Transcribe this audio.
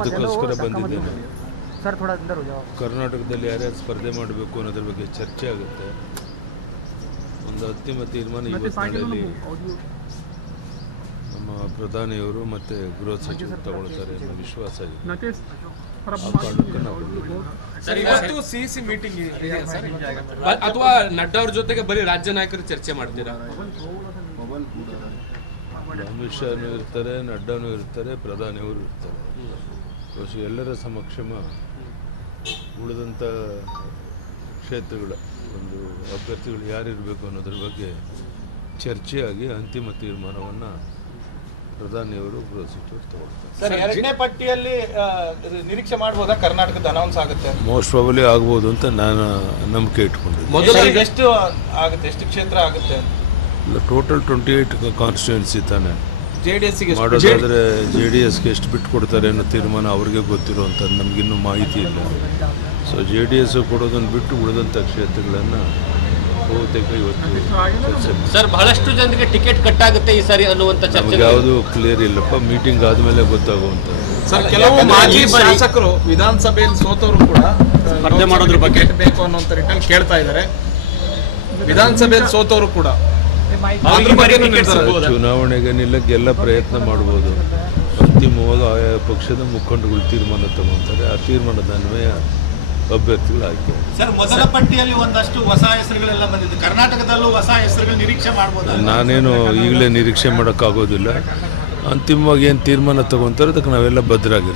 ಅದಕ್ಕೋಸ್ಕರ ಬಂದಿದ್ದೇನೆ. ಕರ್ನಾಟಕದಲ್ಲಿ ಯಾರ್ಯಾರು ಸ್ಪರ್ಧೆ ಮಾಡಬೇಕು ಅನ್ನೋದ್ರ ಬಗ್ಗೆ ಚರ್ಚೆ ಆಗುತ್ತೆ. ಒಂದು ಅಂತಿಮ ತೀರ್ಮಾನ ಇವತ್ತಿನಲ್ಲಿ ನಮ್ಮ ಪ್ರಧಾನಿಯವರು ಮತ್ತು ಗೃಹ ಸಚಿವರು ತಗೊಳ್ತಾರೆ ಅನ್ನೋ ವಿಶ್ವಾಸ ಇದೆ. ಅಥವಾ ನಡ್ಡಾ ಅವ್ರ ಜೊತೆಗೆ ಬರೀ ರಾಜ್ಯ ನಾಯಕರು ಚರ್ಚೆ ಮಾಡ್ತೀರಾ? ಅಮಿತ್ ಶಾನು ಇರ್ತಾರೆ, ನಡ್ಡಾನು ಇರ್ತಾರೆ, ಪ್ರಧಾನಿಯವರು ಇರ್ತಾರೆ. ಎಲ್ಲರ ಸಮಕ್ಷಮ ಉಳಿದಂಥ ಕ್ಷೇತ್ರಗಳ ಒಂದು ಅಭ್ಯರ್ಥಿಗಳು ಯಾರಿರಬೇಕು ಅನ್ನೋದ್ರ ಬಗ್ಗೆ ಚರ್ಚೆಯಾಗಿ ಅಂತಿಮ ತೀರ್ಮಾನವನ್ನು ಪ್ರಧಾನಿಯವರು ಗೃಹ ಸಚಿವರು ತಗೊಳ್ತಾರೆ. ಸರ್, ಎರಡನೇ ಪಟ್ಟಿಯಲ್ಲಿ ನಿರೀಕ್ಷೆ ಮಾಡಬಹುದಾ ಕರ್ನಾಟಕದ ಅನೌನ್ಸ್ ಆಗುತ್ತೆ? ಮೋಸ್ಟ್ ಪ್ರಾಬಲಿ ಆಗ್ಬೋದು ಅಂತ ನಾನು ನಂಬಿಕೆ ಇಟ್ಕೊಂಡಿದ್ದೆ. ಎಷ್ಟು ಆಗುತ್ತೆ, ಎಷ್ಟು ಕ್ಷೇತ್ರ ಆಗುತ್ತೆ? ಟೋಟಲ್ 28 ಕಾನ್ಸ್ಟಿಟ್ಯೂನ್ಸಿ ತಾನೆ JDS ಮಾಡೋದಾದರೆ JDSಗೆ ಎಷ್ಟು ಬಿಟ್ಟು ಕೊಡ್ತಾರೆ ಅನ್ನೋ ತೀರ್ಮಾನ ಅವ್ರಿಗೆ ಗೊತ್ತಿರುವಂಥದ್ದು, ನಮಗಿನ್ನೂ ಮಾಹಿತಿ ಇಲ್ಲ. ಸೊ JDS ಕೊಡೋದನ್ನು ಬಿಟ್ಟು ಉಳಿದಂಥ ಕ್ಷೇತ್ರಗಳನ್ನು ಬಹುತೇಕ ಇವತ್ತು ಚರ್ಚೆ. ಸರ್, ಬಹಳಷ್ಟು ಜನರಿಗೆ ಟಿಕೆಟ್ ಕಟ್ ಆಗುತ್ತೆ ಈ ಸಾರಿ ಅನ್ನುವಂಥ ಚರ್ಚೆ ಯಾವುದು ಕ್ಲಿಯರ್ ಇಲ್ಲಪ್ಪ. ಮೀಟಿಂಗ್ ಆದಮೇಲೆ ಗೊತ್ತಾಗುವಂಥದ್ದು. ಸರ್, ಕೆಲವು ಮಾಜಿ ಶಾಸಕರು ವಿಧಾನಸಭೆಯಲ್ಲಿ ಸೋತವರು ಕೂಡ ಸ್ಪರ್ಧೆ ಮಾಡೋದ್ರ ಬಗ್ಗೆ ಬೇಕು ಅನ್ನುವಂಥ ನಿಟ್ಟಿನಲ್ಲಿ ಕೇಳ್ತಾ ಇದ್ದಾರೆ. ವಿಧಾನಸಭೆಯಲ್ಲಿ ಸೋತವರು ಕೂಡ ಚುನಾವಣೆಗೆ ನಿಲ್ಲಕ್ಕೆ ಎಲ್ಲ ಪ್ರಯತ್ನ ಮಾಡ್ಬೋದು. ಅಂತಿಮವಾಗಿ ಆಯಾ ಪಕ್ಷದ ಮುಖಂಡಗಳು ತೀರ್ಮಾನ ತಗೊಳ್ತಾರೆ. ಆ ತೀರ್ಮಾನದ ಅನ್ವಯ ಅಭ್ಯರ್ಥಿಗಳು ಆಯ್ಕೆ. ಸರ್, ಮೊದಲ ಪಟ್ಟಿಯಲ್ಲಿ ಒಂದಷ್ಟು ಹೊಸ ಹೆಸರುಗಳೆಲ್ಲ ಬಂದಿದೆ. ಕರ್ನಾಟಕದಲ್ಲೂ ಹೊಸ ಹೆಸರುಗಳು ನಿರೀಕ್ಷೆ ಮಾಡಬಹುದು? ನಾನೇನು ಈಗಲೇ ನಿರೀಕ್ಷೆ ಮಾಡೋಕ್ಕಾಗೋದಿಲ್ಲ. ಅಂತಿಮವಾಗಿ ಏನು ತೀರ್ಮಾನ ತಗೊತಾರೆ ಅದಕ್ಕೆ ನಾವೆಲ್ಲ ಬದ್ಧರಾಗಿರ್ತೀವಿ.